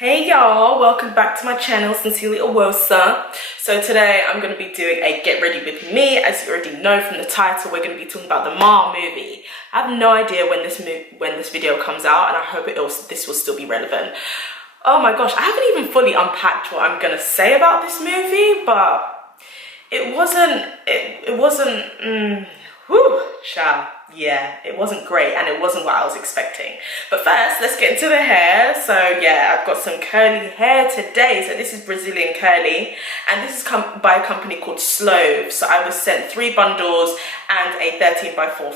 Hey y'all, welcome back to my channel, SincerelyOghosa. So today I'm going to be doing a get ready with me. As you already know from the title, we're going to be talking about the Ma movie. I have no idea when this video comes out, and I hope this will still be relevant. Oh my gosh, I haven't even fully unpacked what I'm going to say about this movie, but it wasn't great, and it wasn't what I was expecting. But first, let's get into the hair. So yeah, I've got some curly hair today. So this is Brazilian curly, and this is by a company called Slove. So I was sent 3 bundles and a 13x4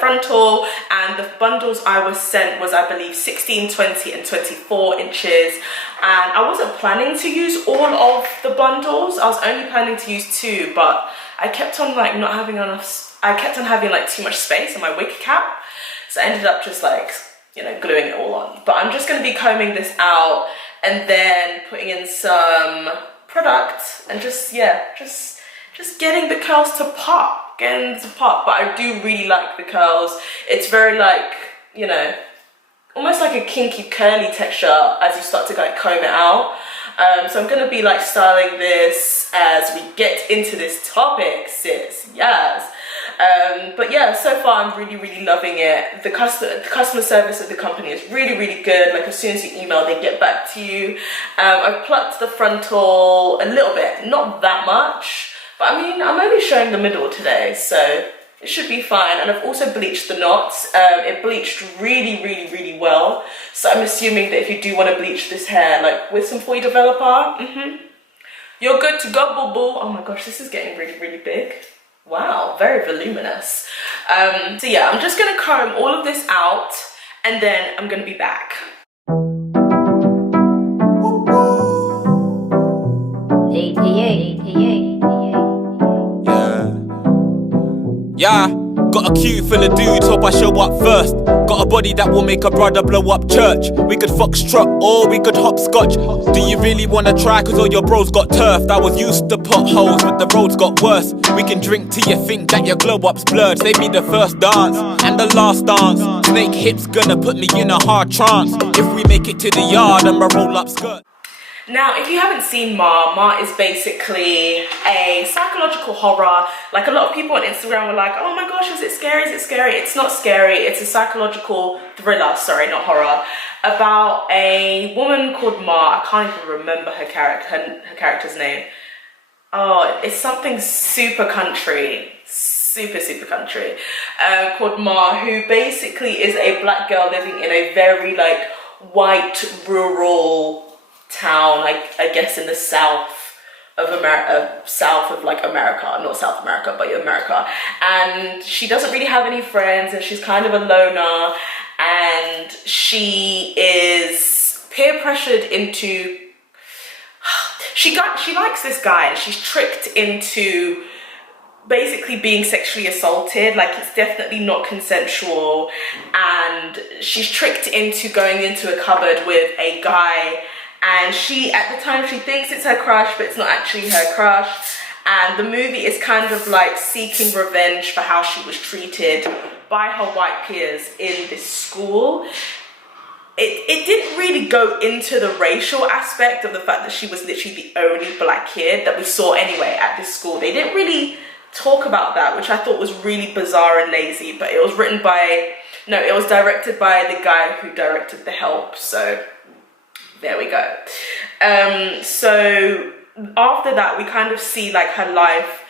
frontal, and the bundles I was sent was, I believe, 16, 20 and 24 inches. And I wasn't planning to use all of the bundles. I was only planning to use 2, but I kept on like not having enough. I kept on having like too much space in my wig cap, so I ended up just like, you know, gluing it all on. But I'm just going to be combing this out and then putting in some product and just getting the curls to pop, But I do really like the curls. It's very like, you know, almost like a kinky curly texture as you start to like comb it out. So I'm going to be like styling this as we get into this topic, sis. Yes. But yeah, so far I'm really loving it. The customer service of the company is really good. Like, as soon as you email, they get back to you. I've plucked the frontal a little bit, not that much, but I mean, I'm only showing the middle today, so it should be fine. And I've also bleached the knots. It bleached really well, so I'm assuming that if you do want to bleach this hair like with some foil developer, you're good to go, boo boo. Oh my gosh, this is getting really big. Wow, very voluminous. So yeah, I'm just gonna comb all of this out and then I'm gonna be back. Yeah, got a queue full of dudes, hope I show up first. Got a body that will make a brother blow up church. We could foxtrot or we could hopscotch. Do you really wanna try? Cause all your bros got turfed. I was used to potholes, but the roads got worse. We can drink till you think that your glow up's blurred. Save me the first dance and the last dance. Snake hips gonna put me in a hard trance. If we make it to the yard and my roll up skirt. Now, if you haven't seen Ma is basically a psychological horror. Like, a lot of people on Instagram were like, oh my gosh, is it scary? Is it scary? It's not scary. It's a psychological thriller, sorry, not horror, about a woman called Ma. I can't even remember her character's name. Oh, it's something super country, super country, called Ma, who basically is a black girl living in a very like white rural town, like I guess in the south of America, not South America, but America. And she doesn't really have any friends, and she's kind of a loner, and she is peer pressured into, she likes this guy, and she's tricked into basically being sexually assaulted. Like, it's definitely not consensual, and she's tricked into going into a cupboard with a guy. And she, at the time, she thinks it's her crush, but it's not actually her crush. And the movie is kind of like seeking revenge for how she was treated by her white peers in this school. It didn't really go into the racial aspect of the fact that she was literally the only black kid that we saw anyway at this school. They didn't really talk about that, which I thought was really bizarre and lazy. But it was directed by the guy who directed The Help, so there we go. So after that, we kind of see like her life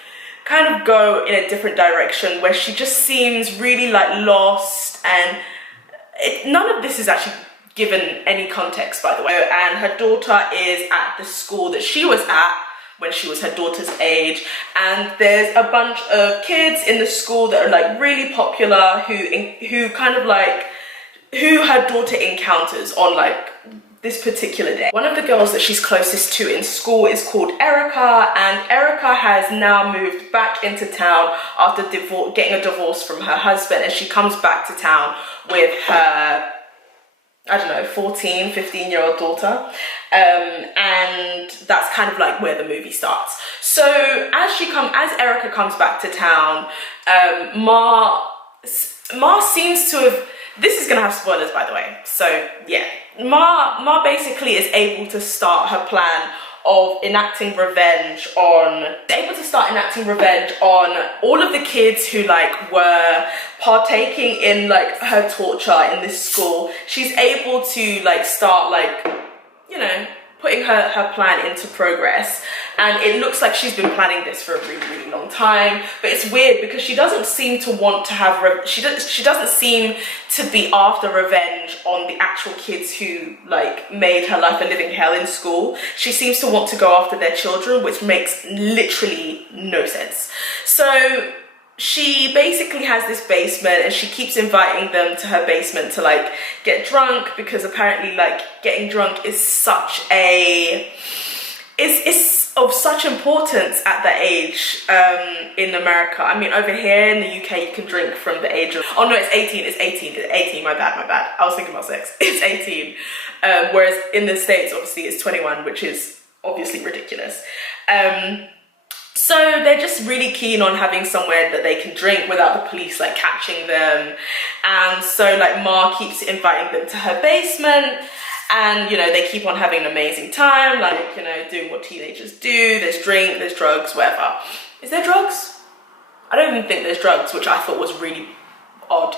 kind of go in a different direction, where she just seems really like lost, and none of this is actually given any context, by the way. And her daughter is at the school that she was at when she was her daughter's age, and there's a bunch of kids in the school that are like really popular who kind of like who her daughter encounters on like this particular day. One of the girls that she's closest to in school is called Erica, and Erica has now moved back into town after getting a divorce from her husband, and she comes back to town with her, I don't know, 14, 15-year-old daughter. And that's kind of like where the movie starts. So as Erica comes back to town, Ma seems to have, this is gonna have spoilers, by the way, so yeah, Ma basically is able to start her plan of enacting revenge on all of the kids who like were partaking in like her torture in this school. She's able to like start like, you know, putting her plan into progress, and it looks like she's been planning this for a really long time. But it's weird because she doesn't seem to want to have she doesn't seem to be after revenge on the actual kids who like made her life a living hell in school. She seems to want to go after their children, which makes literally no sense. So she basically has this basement, and she keeps inviting them to her basement to like get drunk, because apparently like getting drunk is such a is of such importance at that age in America. I mean, over here in the UK you can drink from the age of, oh no, it's 18, my bad, I was thinking about sex. It's 18, whereas in the States obviously it's 21, which is obviously ridiculous. So they're just really keen on having somewhere that they can drink without the police like catching them. And so like Ma keeps inviting them to her basement, and you know, they keep on having an amazing time, like, you know, doing what teenagers do. There's drink, there's drugs, whatever. Is there drugs? I don't even think there's drugs, which I thought was really odd.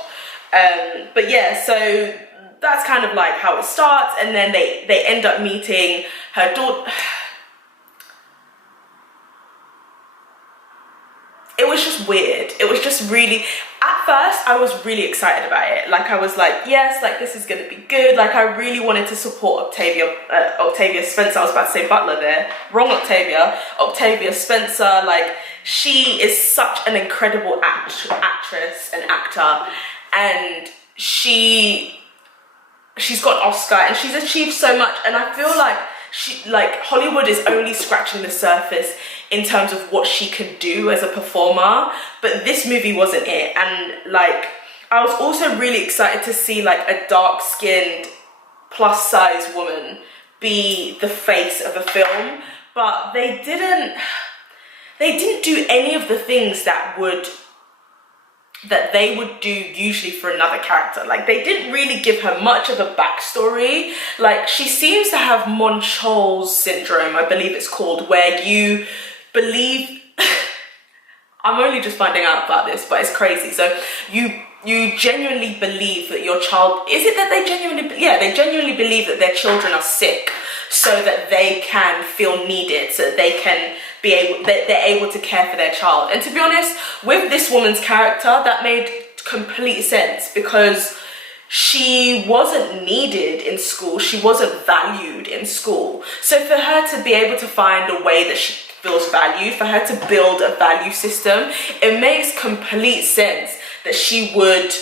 But yeah, so that's kind of like how it starts, and then they end up meeting her daughter. It was just weird. It was just really, at first I was really excited about it. Like I was like, yes, like this is gonna be good. Like I really wanted to support Octavia Spencer. I was about to say Butler there. Wrong Octavia Spencer. Like she is such an incredible actress and actor, and she's got an Oscar and she's achieved so much. And I feel like Hollywood is only scratching the surface in terms of what she can do as a performer, but this movie wasn't it. And like I was also really excited to see like a dark-skinned plus size woman be the face of a film, but they didn't do any of the things that they would do usually for another character. Like they didn't really give her much of a backstory. Like she seems to have Montreal's syndrome, I believe it's called, where you believe I'm only just finding out about this, but it's crazy. So you genuinely believe that your child, is it that they genuinely believe that their children are sick so that they can feel needed, so that they can be able, that they're able to care for their child. And to be honest, with this woman's character, that made complete sense, because she wasn't needed in school, she wasn't valued in school. So for her to be able to find a way that she feels valued, for her to build a value system, it makes complete sense that she would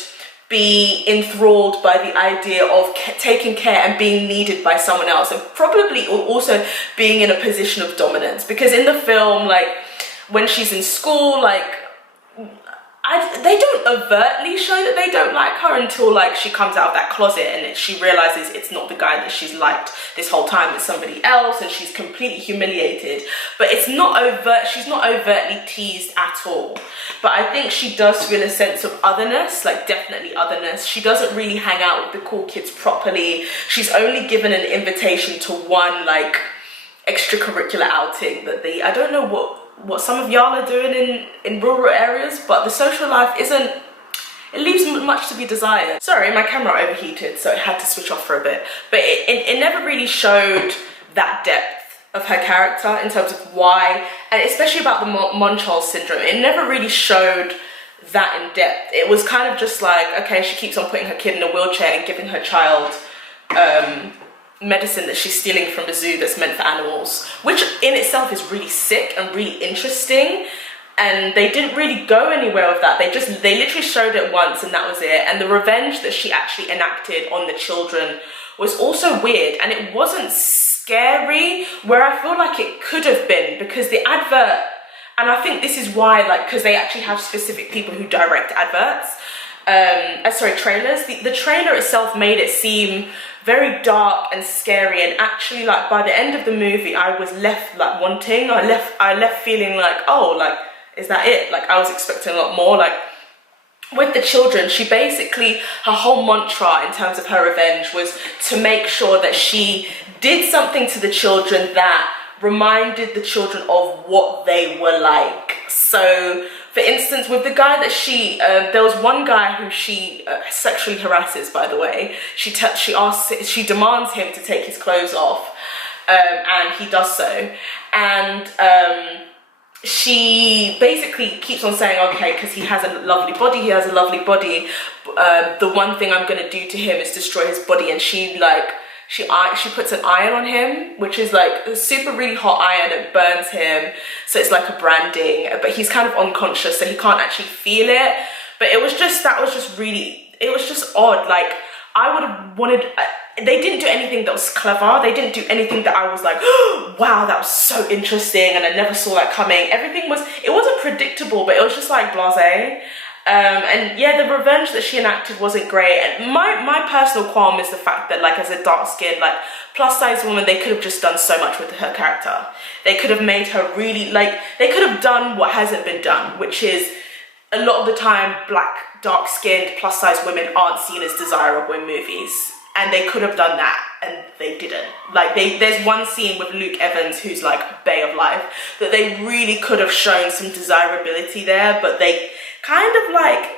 be enthralled by the idea of taking care and being needed by someone else, and probably also being in a position of dominance. Because in the film, like when she's in school, like they don't overtly show that they don't like her until like she comes out of that closet and she realizes it's not the guy that she's liked this whole time, it's somebody else, and she's completely humiliated. But it's not overt, she's not overtly teased at all. But I think she does feel a sense of otherness, like definitely otherness. She doesn't really hang out with the cool kids properly. She's only given an invitation to one like extracurricular outing that I don't know what some of y'all are doing in rural areas, but the social life it leaves much to be desired. Sorry, my camera overheated, so it had to switch off for a bit. But it never really showed that depth of her character in terms of why, and especially about the Montreal syndrome, it never really showed that in depth. It was kind of just like, okay, she keeps on putting her kid in a wheelchair and giving her child medicine that she's stealing from a zoo that's meant for animals, which in itself is really sick and really interesting. And they didn't really go anywhere with that. They literally showed it once and that was it. And the revenge that she actually enacted on the children was also weird, and it wasn't scary where I feel like it could have been, because the advert, and I think this is why, like, because they actually have specific people who direct adverts, trailers. The trailer itself made it seem very dark and scary, and actually like by the end of the movie I was left like wanting, I left feeling like, oh, like, is that it? Like I was expecting a lot more. Like with the children, she basically, her whole mantra in terms of her revenge was to make sure that she did something to the children that reminded the children of what they were like. So, for instance, with the guy that there was one guy who she sexually harasses, by the way. She demands him to take his clothes off, and he does so. And she basically keeps on saying, okay, because he has a lovely body, the one thing I'm going to do to him is destroy his body. And she puts an iron on him, which is like a super really hot iron. It burns him, so it's like a branding, but he's kind of unconscious, so he can't actually feel it. But it was just odd. Like, I would have wanted, they didn't do anything that was clever. They didn't do anything that I was like, oh, wow, that was so interesting, and I never saw that coming. It wasn't predictable, but it was just like blasé. And yeah, the revenge that she enacted wasn't great. And my personal qualm is the fact that, like, as a dark-skinned, like, plus-size woman, they could have just done so much with her character. They could have made her really, like, they could have done what hasn't been done, which is, a lot of the time, black, dark-skinned, plus-size women aren't seen as desirable in movies. And they could have done that, and they didn't. Like, there's one scene with Luke Evans, who's like Bay of Life, that they really could have shown some desirability there, but they kind of like,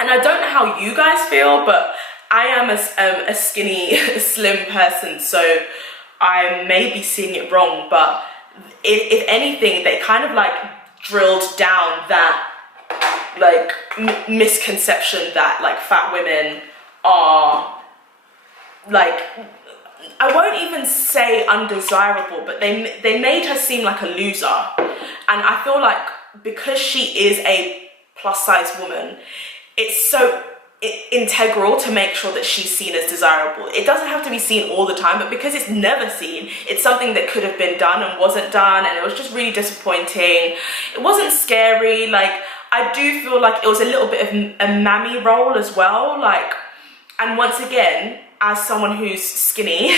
and I don't know how you guys feel, but I am a skinny, slim person, so I may be seeing it wrong, but if anything, they kind of like drilled down that like misconception that like fat women are, like, I won't even say undesirable, but they made her seem like a loser. And I feel like because she is a plus size woman, it's so integral to make sure that she's seen as desirable. It doesn't have to be seen all the time, but because it's never seen, it's something that could have been done and wasn't done, and it was just really disappointing. It wasn't scary. Like, I do feel like it was a little bit of a mammy role as well. Like, and once again, as someone who's skinny,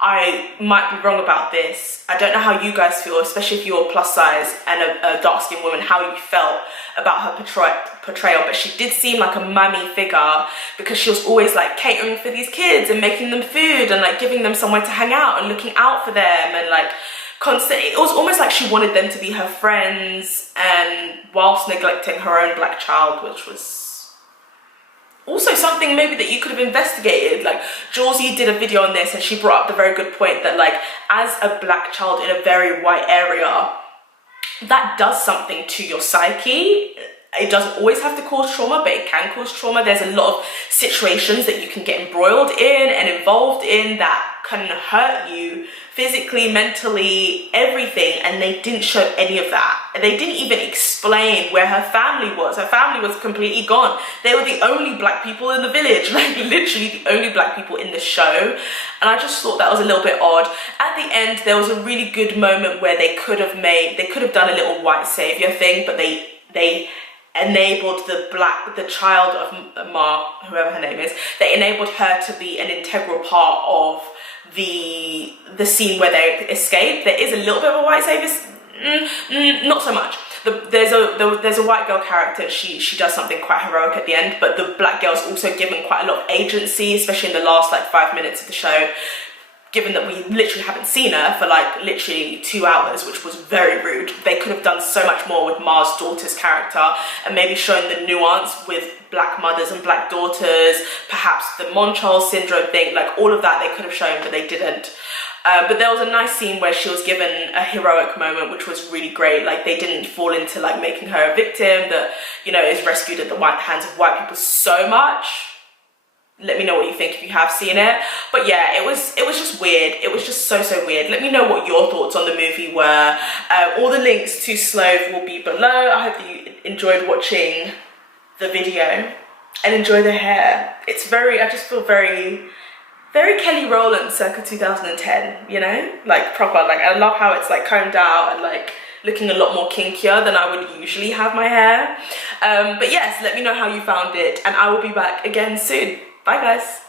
I might be wrong about this. I don't know how you guys feel, especially if you're plus size and a dark-skinned woman, how you felt about her portrayal, but she did seem like a mummy figure because she was always like catering for these kids and making them food and like giving them somewhere to hang out and looking out for them, and like constantly, it was almost like she wanted them to be her friends, and whilst neglecting her own black child, which was also something maybe that you could have investigated. Like, Jawsy did a video on this, and she brought up the very good point that, like, as a black child in a very white area, that does something to your psyche. It doesn't always have to cause trauma, but it can cause trauma. There's a lot of situations that you can get embroiled in and involved in that can hurt you physically, mentally, everything, and they didn't show any of that. They didn't even explain where her family was. Her family was completely gone. They were the only black people in the village, like literally the only black people in the show, and I just thought that was a little bit odd. At the end, there was a really good moment where they could have done a little white savior thing, but they enabled the child of Ma, whoever her name is, they enabled her to be an integral part of the scene where they escape. There is a little bit of a white savior, not so much. There's a white girl character. She does something quite heroic at the end, but the black girl's also given quite a lot of agency, especially in the last like 5 minutes of the show, given that we literally haven't seen her for like literally 2 hours, which was very rude. They could have done so much more with Ma's daughter's character and maybe shown the nuance with black mothers and black daughters, perhaps the Montreal syndrome thing, like all of that they could have shown, but they didn't. But there was a nice scene where she was given a heroic moment, which was really great. Like, they didn't fall into like making her a victim that, you know, is rescued at the hands of white people so much. Let me know what you think if you have seen it. But yeah, it was just weird. It was just so weird. Let me know what your thoughts on the movie were. All the links to Slove will be below. I hope that you enjoyed watching the video and enjoy the hair. It's I just feel very Kelly Rowland circa 2010, you know? Like, proper. Like, I love how it's like combed out and like looking a lot more kinkier than I would usually have my hair. But yes, let me know how you found it, and I will be back again soon. Bye guys.